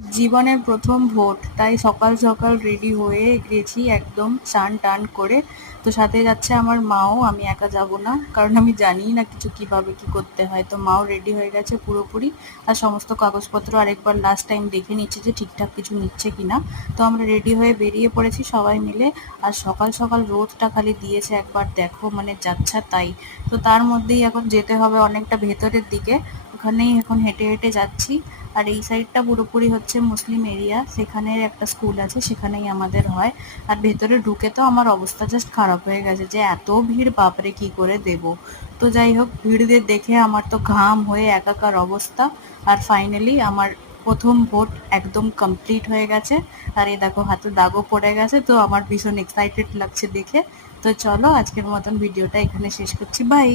জীবনের প্রথম ভোট, তাই সকাল সকাল রেডি হয়ে গেছি একদম স্নান টান করে। তো সাথে যাচ্ছে আমার মাও, আমি একা যাব না, কারণ আমি জানি না কিছু কিভাবে কি করতে হয়। তো মাও রেডি হয়ে গেছে পুরোপুরি, আর সমস্ত কাগজপত্র আরেকবার লাস্ট টাইম দেখে নিচ্ছে যে ঠিকঠাক কিছু নিচ্ছে কিনা। তো আমরা রেডি হয়ে বেরিয়ে পড়েছি সবাই মিলে। আর সকাল সকাল রোদটা খালি দিয়েছে একবার দেখো, মানে যাচ্ছা তাই। তো তার মধ্যেই এখন যেতে হবে অনেকটা ভেতরের দিকে, ওখানেই এখন হেঁটে হেঁটে যাচ্ছি। আর এই সাইডটা পুরোপুরি হচ্ছে মুসলিম এরিয়া, সেখানে একটা স্কুল আছে, সেখানেই আমাদের হয়। আর ভেতরে ঢুকে তো আমার অবস্থা জাস্ট খারাপ হয়ে গেছে, যে এত ভিড়, বাপরে কি করে দেব। তো যাই হোক, ভিড়দের দেখে আমার তো ঘাম হয়ে একাকার অবস্থা। আর ফাইনালি আমার প্রথম ভোট একদম কমপ্লিট হয়ে গেছে। আর এই দেখো হাতে দাগও পড়ে গেছে, তো আমার ভীষণ এক্সাইটেড লাগছে দেখে। তো চলো, আজকের মতন ভিডিওটা এখানে শেষ করছি, বাই।